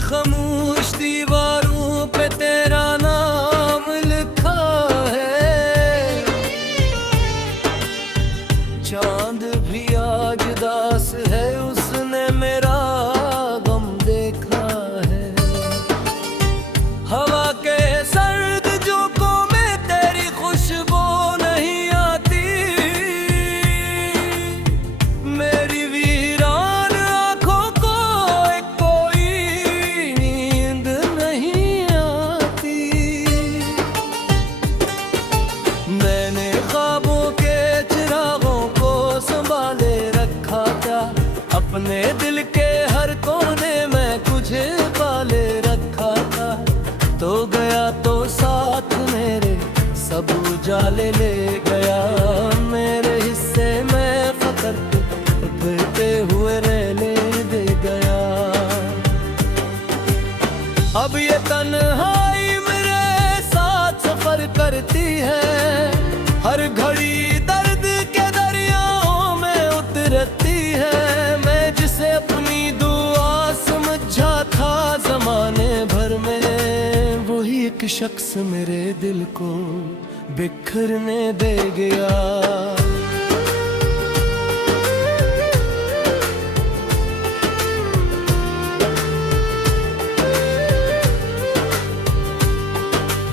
खामोश दीवारों पे तेरा नाम लिखा है। चांद भी आज दास है, उसने मेरा गम देखा है। हवा के सर्द झोंकों में तेरी खुशबू नहीं आती। मेरी वीरान आंखों को एक कोई नींद नहीं आती। मैंने ख्वाबों के चिरागों को संभाले रखा था, अपने दिल के हर कोने में तुझे पाले रखा था। तो गया तो साथ मेरे सब उजाले ले गया, मेरे हिस्से में फकर फिरते हुए रेले दे गया। अब ये तन्हाई मेरे साथ सफर करती है, हर घड़ी दर्द के दरियाओं में उतरती है। मैं जिसे अपनी दुआ समझा था जमाने भर में, वही एक शख्स मेरे दिल को बिखरने दे गया।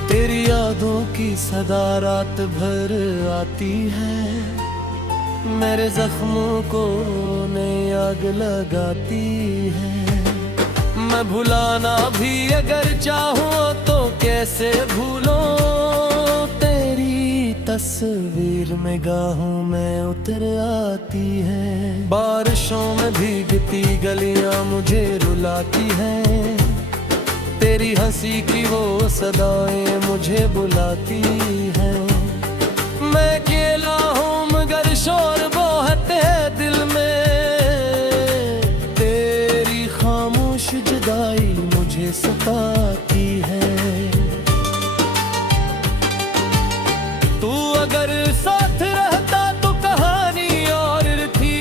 तेरी यादों की सदा रात भर आती है, मेरे जख्मों को नई आग लगाती है। मैं भुलाना भी अगर चाहूँ तो कैसे भूलूं, तेरी तस्वीर में गाहों में उतर आती है। बारिशों में भीगती गलियां मुझे रुलाती हैं, तेरी हंसी की वो सदाएं मुझे बुलाती हैं। मैं अकेला हूँ मगर शोर बहुत है दिल में, तेरी खामोश जुदाई मुझे सताती है। तू अगर साथ रहता तो कहानी और थी,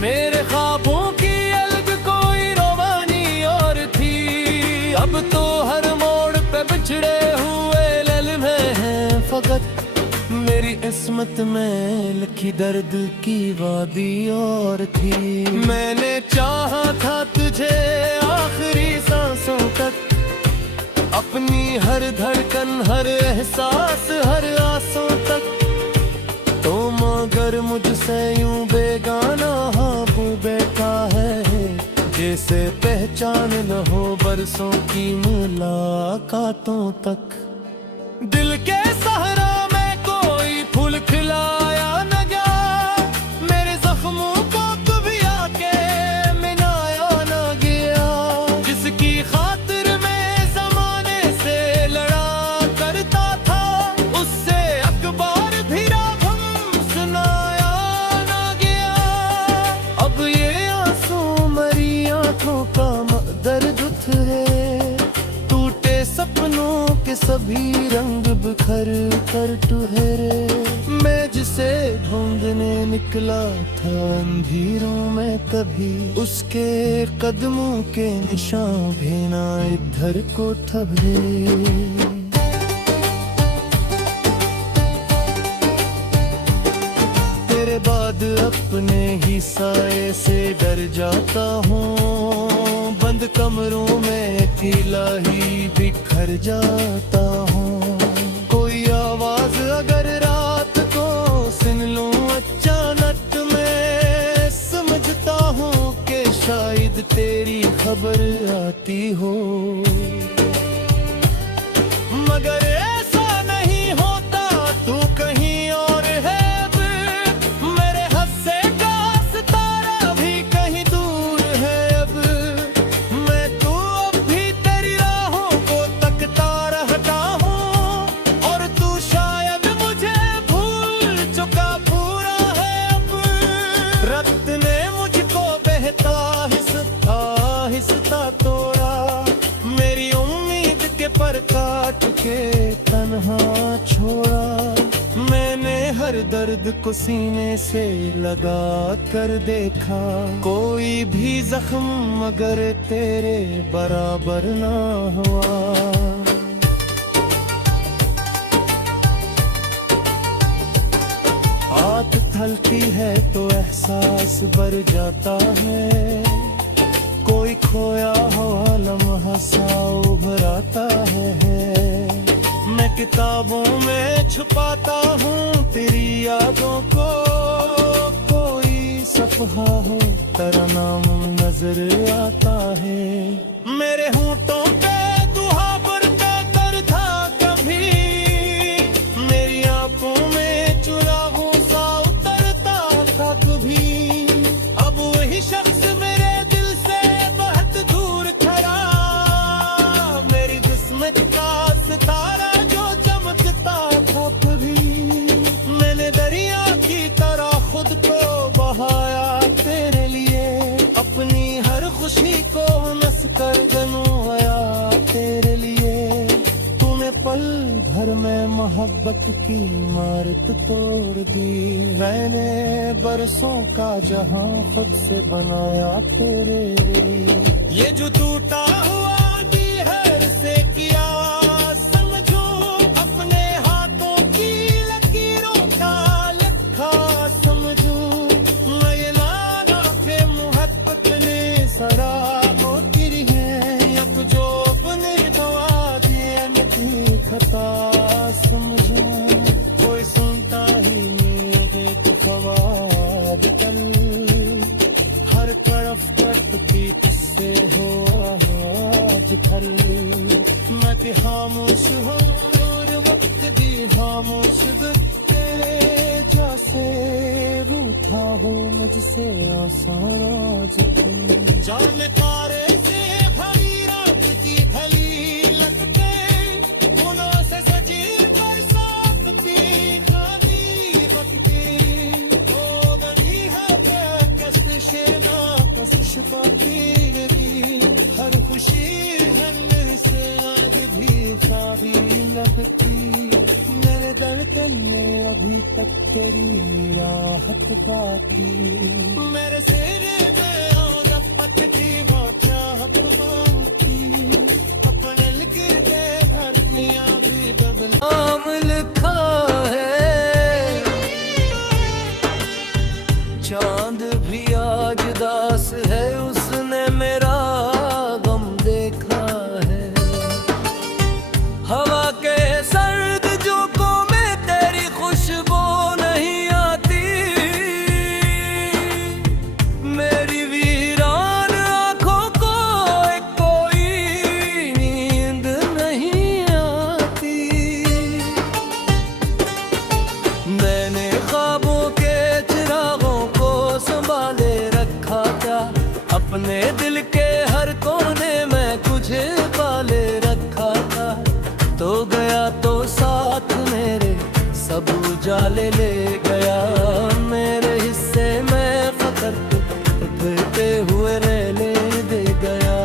मेरे ख्वाबों की अलग कोई रवानी और थी। अब तो हर मोड़ पे बिछड़े हुए लम्हे हैं फकत, मेरी किस्मत में लिखी दर्द की वादी और थी। मैंने चाहा था तुझे आखिरी सांसों तक, अपनी हर धड़कन हर एहसास हर आंसू तक। तो मगर मुझसे यूं बेगाना हाँ बैठा है, जैसे पहचान न हो बरसों की मुलाकातों तक। दिल के सहारा में कोई फूल खिलाया न गया, मेरे जख्मों को कभी आके मिलाया न गया। जिसकी खातिर मैं जमाने से लड़ा करता था, उससे अखबार भी रागम सुनाया न गया। अब ये आंसू मरी आंखों का दर्द उतरे, टूटे सपनों के सभी रंग बिखर कर ठहरे। मैं जिसे ढूंढने निकला था अंधेरों में कभी, उसके कदमों के निशान भी ना इधर को ठहरे। तेरे बाद अपने ही साए से डर जाता हूँ, बंद कमरों में अकेला ही बिखर जाता हूँ। कोई आवाज अगर रात को सुन लूं अचानक, मैं समझता हूँ कि शायद तेरी खबर आती हो। मगर ऐसा नहीं होता, तू कहीं और है अब, मेरे हस्से का सितारा भी कहीं दूर है अब। मैं तो अब भी तेरी राहों को तकता रहता हूँ, और तू शायद मुझे भूल चुका पूरा है अब। रक्त ने मुझको बहता आहिस्ता तोड़ा, मेरी उम्मीद के पर काट के तन्हा छोड़ा। मैंने हर दर्द को सीने से लगा कर देखा, कोई भी जख्म मगर तेरे बराबर ना हुआ। आग थलती है तो एहसास बढ़ जाता है, कोई खोया हुआ लम्हा सा उभर आता है। मैं किताबों में छुपाता हूँ तेरी यादों को, कोई सफहा हो तेरा नाम नजर आता है। मेरे होंठों पे दुहाबर का दर्द था कभी, मेरी आंखों में चुराहों सा उतरता था कभी। अब वही शख्स मेरे दिल से बहुत दूर खड़ा, मेरी किस्मत का सितारा जो चमकता था कभी। मैंने दरिया की तरह खुद को बहाया तेरे लिए, अपनी हर खुशी को नस कर गनवाया तेरे लिए। तूने पल भर में मोहब्बत की इमारत तोड़ दी, मैंने बरसों का जहां खुद से बनाया तेरे लिए। ये जो टूटा हुआ बीहर से किया समझो, अपने हाथों की लकीरों का लिखा समझो। मैं ये लाना के मोहब्बत ने सरा होती है, अब जो अपने गवा दिए नकी खता समझो। कोई सुनता ही नहीं तो फवाद कल, हर तरफ कटती किससे हो आज कल। मैं भी खामोश हूँ और वक्त भी खामोश, तेरे जैसे रूठा हूँ मुझसे आसान आज कल। जान तारे से भरी रात की ढली लगते, फूलों से सजी बरसाती खाती बकती। हो गई है कशिश ना कशिश बाकी गई, हर खुशी हन से आज भी चाबी लगती। मेरे धड़कन ने अभी तक तेरी राहत बाकी, मेरे सिर पे पटकी वो चाहत बाकी। अपने लिखे धरनिया भी बदल नाम लिखा है, चांद भी आज दास है, उसने मेरा गम देखा है। हवा के सर्द झोंकों में तेरी खुशबू नहीं आती, मेरी वीरान आंखों को कोई नींद नहीं आती। मैंने ख्वाबों के चिरागों को संभाले रखा था, अपने दिल के हर कोने में तुझे पाले रखा था। तो गया तो साथ मेरे सब उजाले ले गया, मेरे हिस्से में खतर उठते हुए रेले दे गया।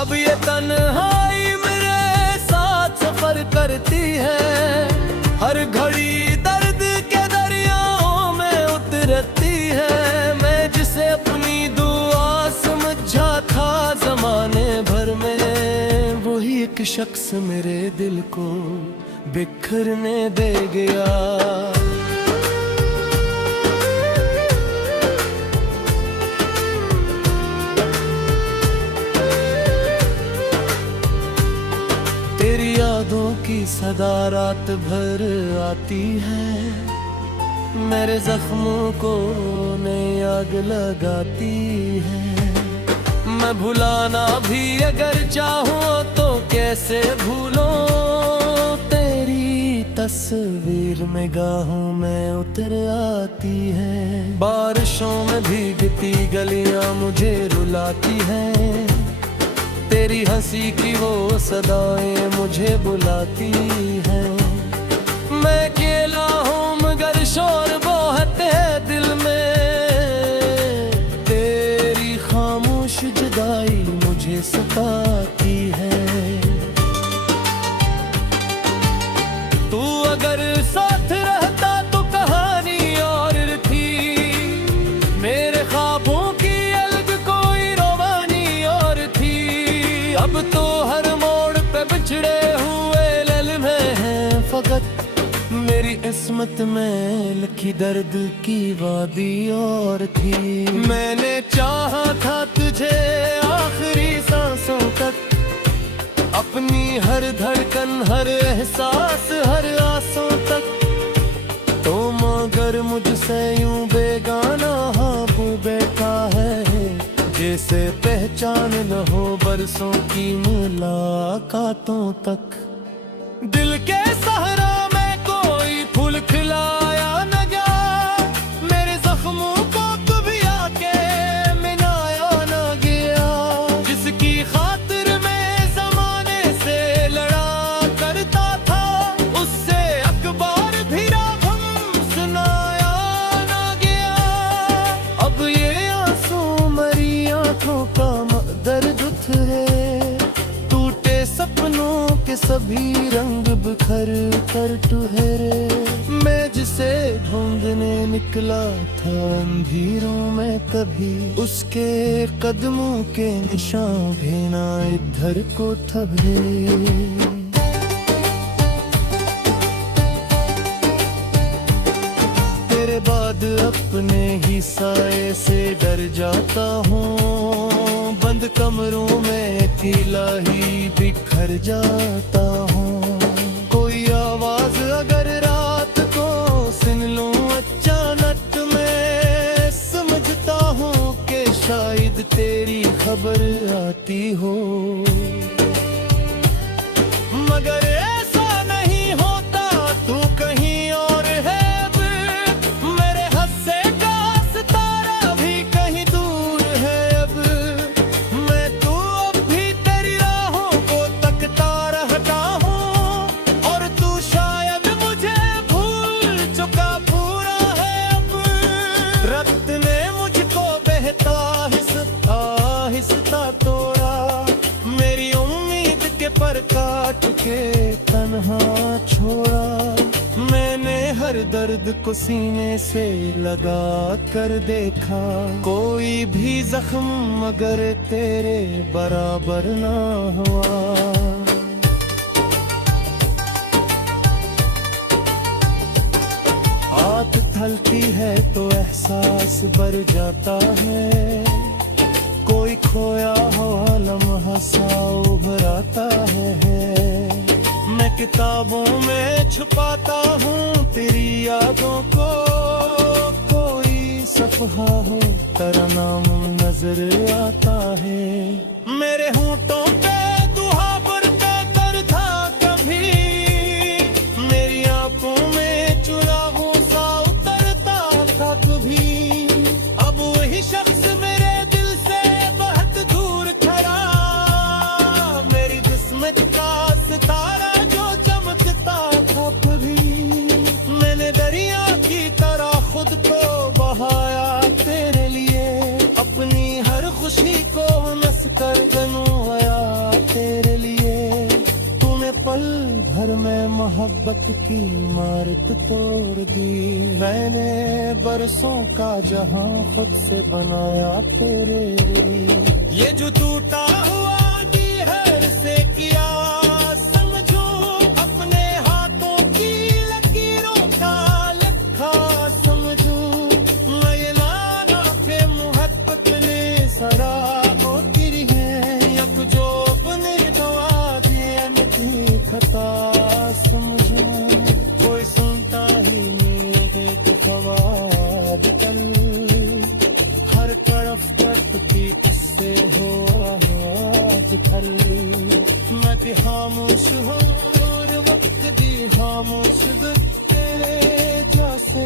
अब ये तन्हाई मेरे साथ सफर करती है, हर घड़ी दर्द के दरियाओं में उतरती है। मैं जिसे अपनी दुआ समझा था जमाने भर में, वही एक शख्स मेरे दिल को बिखरने दे गया। तेरी यादों की सदा रात भर आती है, मेरे जख्मों को नई आग लगाती है। मैं भुलाना भी अगर चाहूँ तो कैसे भूलूं, तेरी तस्वीर में गाहों में उतर आती है। बारिशों में भीगती गलियां मुझे रुलाती हैं, तेरी हंसी की वो सदाएं मुझे बुलाती हैं। मैं अकेला हूँ मगर शोर बहुत है दिल में, तेरी खामोश जुदाई मुझे सताती है। तू अगर साथ रहता तो कहानी और थी, मेरे किस्मत में लिखी दर्द की वादी और थी। मैंने चाहा था तुझे आखिरी सांसों तक, अपनी हर धड़कन, हर एहसास, हर आसों तक। तो मगर मुझसे यूं बेगाना हाँ बैठा है, जैसे पहचान न हो बरसों की मुलाकातों तक। दिल के सहरा में कोई फूल खिलाया न गया, मेरे जख्मों को कभी आके मिलाया न गया। जिसकी खातिर मैं जमाने से लड़ा करता था, उससे अखबार भी रागम सुनाया न गया। अब ये आंसू मरी आंखों का दर्द है, टूटे सपनों के सभी रंग बिखर कर ठहरे। मैं जिसे ढूंढने निकला था अंधेरों में, कभी उसके कदमों के निशान भी ना इधर को ठहरे। तेरे बाद अपने ही साए से डर जाता हूँ, बंद कमरों में अकेला ही बिखर जाता हूँ। कोई आवाज अगर रात को सुन लूं अचानक, मैं समझता हूँ कि शायद तेरी खबर आती हो। मगर ऐसा नहीं होता, तू कहीं और है अब, मेरे हस्से का सितारा भी कहीं दूर है अब। मैं तू अब भी तेरी राहों को तकता रहता हूँ, और तू शायद मुझे भूल चुका पूरा है अब। रक्त ने मुझको बहता आहिस्ता तोड़ा, मेरी उम्मीद के पर काट के तन्हा छोड़ा। मैंने हर दर्द को सीने से लगा कर देखा, कोई भी जख्म मगर तेरे बराबर ना हुआ। आँख थलती है तो एहसास भर जाता है, कोई खोया हुआ लम्हा सा उभर आता है। मैं किताबों में छुपाता हूँ तेरी यादों को, कोई सफहा हो तेरा नाम नजर आता है। मेरे होंठों पे दुहाबर का दर्द था कभी, मेरी आंखों में चुराहों सा उतरता था कभी। अब वही शख्स मेरे दिल से बहुत दूर खड़ा, मेरी किस्मत का सितारा जो चमकता था कभी। मैंने दरिया की तरह खुद को बहाया तेरे लिए, अपनी हर खुशी को नस कर गनवाया तेरे लिए। तूने पल भर में मोहब्बत की इमारत तोड़ दी, मैंने बरसों का जहां खुद से बनाया तेरे लिए। ये जो टूटा हुआ हर से किया समझो, अपने हाथों की लकीरों का लिखा समझो। मैं ये माना के मोहब्बत ने सरा होती है, यक जो अपने नवाज़े की खता समझो। कोई सुनता ही मेरे तो फवाद कल, हर तरफ दर्द की किस्से हो आजकल। मैं भी खामोश हूँ और वक्त भी खामोश, तेरे जैसे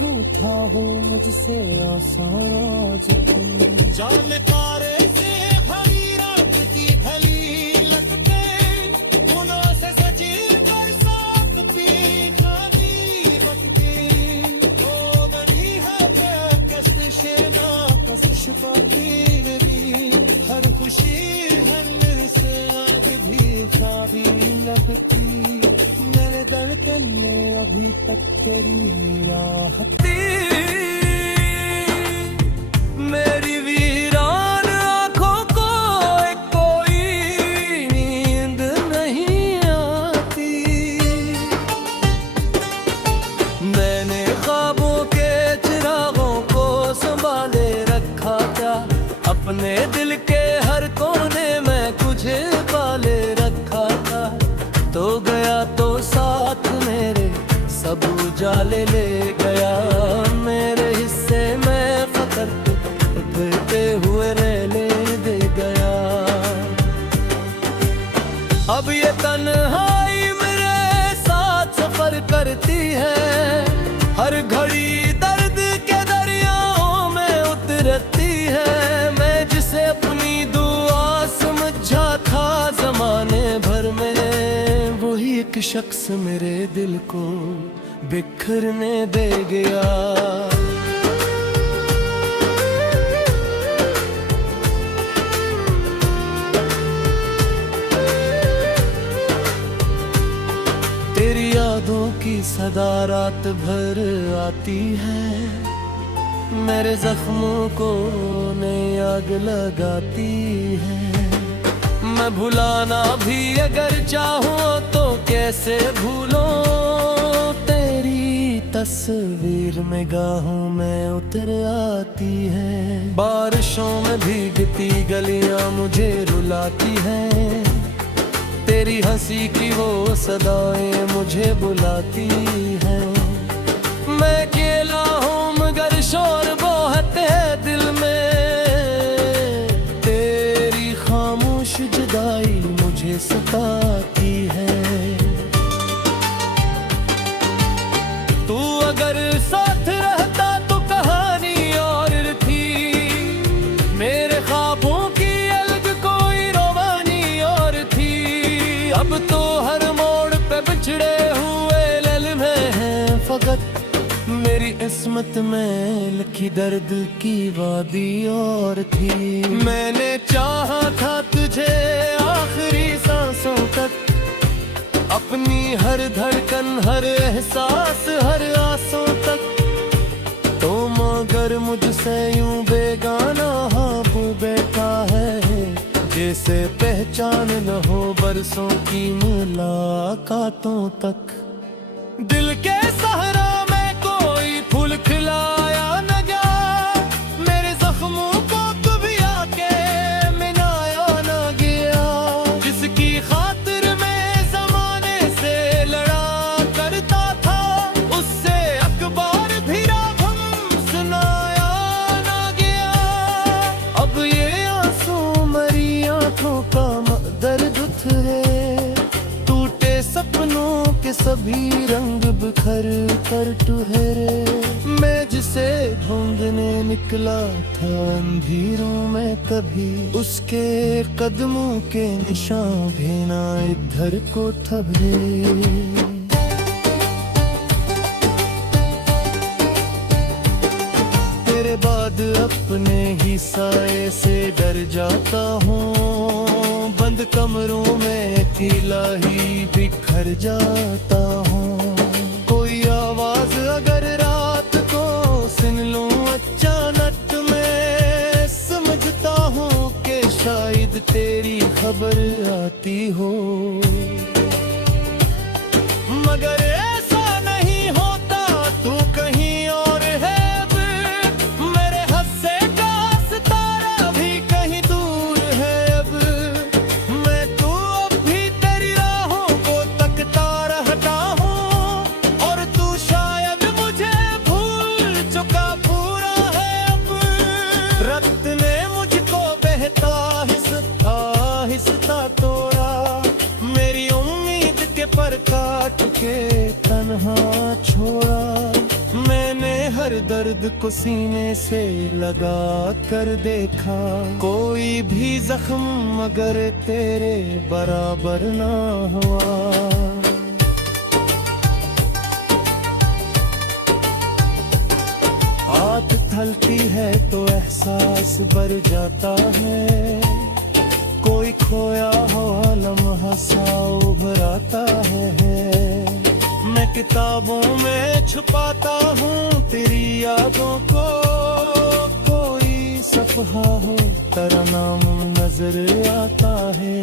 रूठा हो मुझसे आसान आजकल। जाने तारे से हरी रात की ढली लटके, फूलों से सजी कर साफ पी खाली बटके। वो बनी है कशिश ना कशिश बाकी मेरी, हर खुशी हर से आग भी सारी लगती। मेरे धड़कन ने अभी तक तेरी राह दी, मेरी वीरान आँखों को कोई नींद नहीं आती। अपने दिल के हर कोने में तुझे पाले रखा था। तो गया तो साथ मेरे सब उजाले ले गया। मेरे हिस्से में फकर उभरते हुए रेले दे गया। अब ये तन्हाई मेरे साथ सफर करती है। हर घड़ी दर्द के दरियाओं में उतरती है। मैं जिसे अपनी दुआ समझा था जमाने भर में, वही एक शख्स मेरे दिल को बिखरने दे गया। तेरी यादों की सदा रात भर आती है। मेरे जख्मों को नई आग लगाती है। मैं भुलाना भी अगर चाहूँ तो कैसे भूलूं। तेरी तस्वीर में गाहों में उतर आती है। बारिशों में भीगती गलियां मुझे रुलाती हैं। तेरी हंसी की वो सदाएं मुझे बुलाती हैं। मैं अकेला हूँ मगर शोर बहुत है दिल में। तेरी खामोश जुदाई मुझे सताती है। तू अगर साथ रहता तो कहानी और थी। मेरे ख्वाबों की अलग कोई रवानी और थी। अब तो हर मोड़ पे बिछड़े हुए लम्हे हैं फकत। मेरी किस्मत में लिखी दर्द की वादी और थी। मैंने चाहा था तुझे आखिरी सांसों तक। अपनी हर धड़कन हर एहसास हर आंसू तक। तो मगर मुझसे यूं बेगाना हाँ वो बैठा है। जैसे पहचान न हो बरसों की मुलाकातों तक। दिल के सहारा में कोई फूल खिलाया न गया। मेरे जख्मों को कभी आके मिलाया न गया। जिसकी खातिर मैं जमाने से लड़ा करता था, उससे अखबार भी रागम सुनाया न गया। अब ये आंसू मरी आंखों का दर्द है। टूटे सपनों के सभी रंग बिखर कर ठहरे। मैं जिसे ढूंढने निकला था अंधेरों में कभी, उसके कदमों के निशान भी ना इधर को ठहरे। तेरे बाद अपने ही साए से डर जाता हूँ। बंद कमरों में अकेला ही बिखर जाता हूँ। कोई आवाज अगर रात को सुन लूं अचानक, मैं समझता हूँ कि शायद तेरी खबर आती हो। मगर ऐसा नहीं होता, तू कहीं और है। मेरे हस्से का सितारा भी कहीं दूर है। अब मैं तो अब भी तेरी राहों को तकता रहता हूँ। और तू शायद मुझे भूल चुका पूरा है। अब रक्त ने मुझको बहता हिसता तोड़ा। मेरी उम्मीद के पर काट के तन्हा छोड़ा। मैंने हर दर्द को सीने से लगा कर देखा। कोई भी जख्म मगर तेरे बराबर ना हुआ। आँख थलती है तो एहसास बढ़ जाता है। कोई खोया हुआ लम्हा सा उभर आता है। मैं किताबों में छुपाता हूँ तेरी यादों को। कोई सफहा हो तेरा नाम नजर आता है।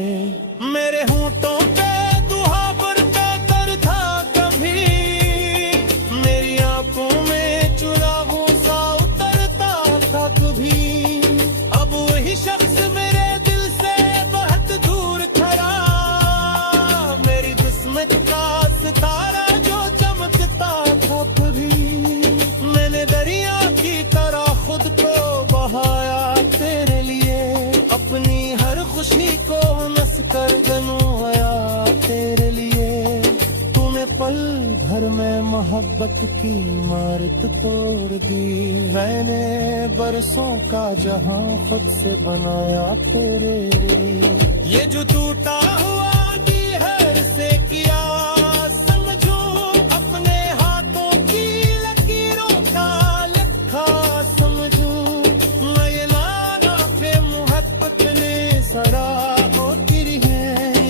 मेरे होंठों पे दुआ भरता दर्द था कभी। मेरी आंखों में चुराहों सा उतरता था कभी। अब वही खुशी को नस कर जनूं आया तेरे लिए। तूने पल भर में मोहब्बत की इमारत तोड़ दी। मैंने बरसों का जहां खुद से बनाया तेरे लिए। ये जो टूटा हुआ की हर से किया समझो अपने हाथों की लकीरों का लिखा समझो। मैं ये लाना पे मोहब्बत ने सरा होती है।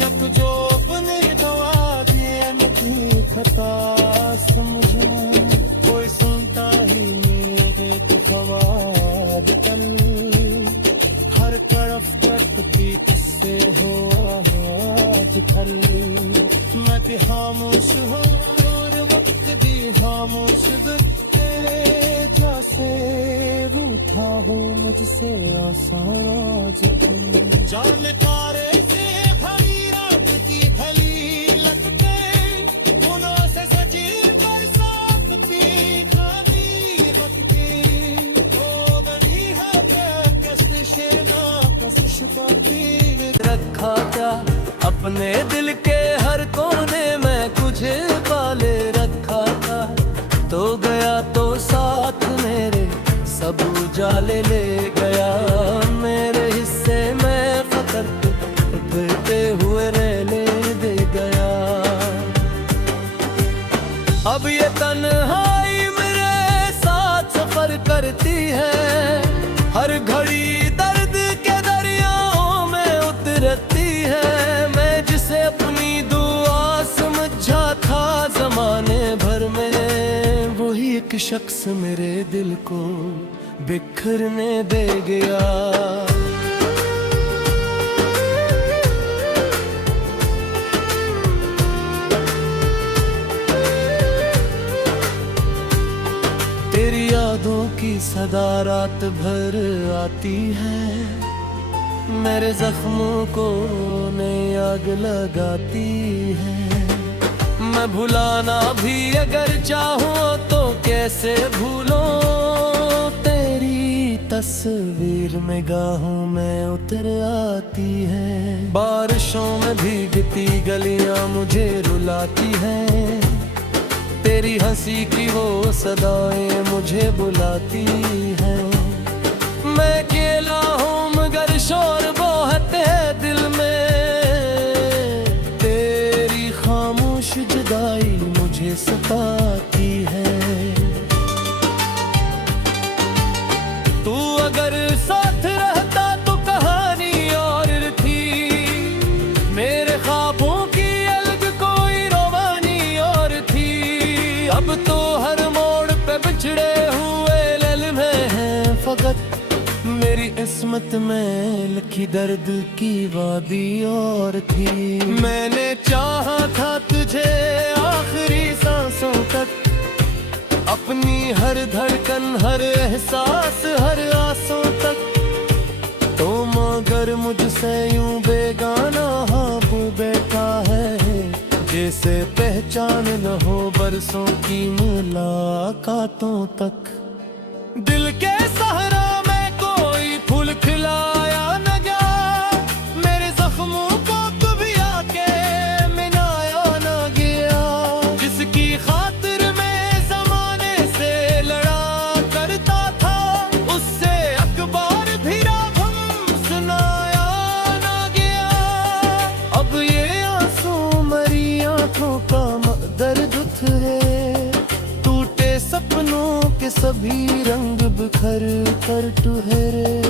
अब जो अपने गवा दिए नकी खता समझो। कोई सुनता ही नहीं तो आवाज कल। हर तरफ कटती किससे हो आवाज कल। मैं भी खामोश हूँ और वक्त भी खामोश। तेरे जैसे रूठा हूँ मुझसे आसान आज। जान तारे से भरी रात की खली लगते। फूलों से सजी बरसाती खाली बत्ती। हो बनी है कशिश ना कशिश पाती। रखा क्या अपने दिल के हर कोने में तुझे पाले रखा था। तो गया तो साथ मेरे सब उजाले ले गया। मेरे हिस्से में फकर उभरते हुए रेले दे गया। अब ये तन्हाई मेरे साथ सफर करती है। हर घड़ी दर्द के दरियाओं में उतरती है। मैं जिसे अपनी दुआ समझा था जमाने भर में, वही एक शख्स मेरे दिल को बिखरने दे गया। तेरी यादों की सदा रात भर आती है। मेरे जख्मों को नई आग लगाती है। मैं भुलाना भी अगर चाहूँ तो कैसे भूलूं। तेरी तस्वीर में गाहों में उतर आती है। बारिशों में भीगती गलियां मुझे रुलाती हैं। तेरी हंसी की वो सदाएं मुझे बुलाती हैं। मैं अकेला हूँ मगर शोर बहुत है दिल में। तेरी खामोश जुदाई मुझे सताती है। तू अगर साथ रहता तो कहानी और थी। मेरे ख्वाबों की अलग कोई रवानी और थी। अब तो हर मोड़ पे बिछड़े हुए लम्हे हैं फकत। मेरी किस्मत में लिखी दर्द की वादी और थी। मैंने चाहा था तुझे आखिरी सांसों तक। अपनी हर धड़कन हर एहसास हर आंसू तक। तो मगर मुझसे यूं बेगाना हाँ बैठा है। जैसे पहचान न हो बरसों की मुलाकातों तक। दिल के सहारा में कोई फूल खिलाया न गया। मेरे जख्मों को कभी आके मिलाया न गया। जिसकी खातिर मैं जमाने से लड़ा करता था, उससे अखबार भी रागम सुनाया न गया। अब ये आंसू मरी आंखों का दर्द है। टूटे सपनों के सभी रंग बिखर कर ठहरे।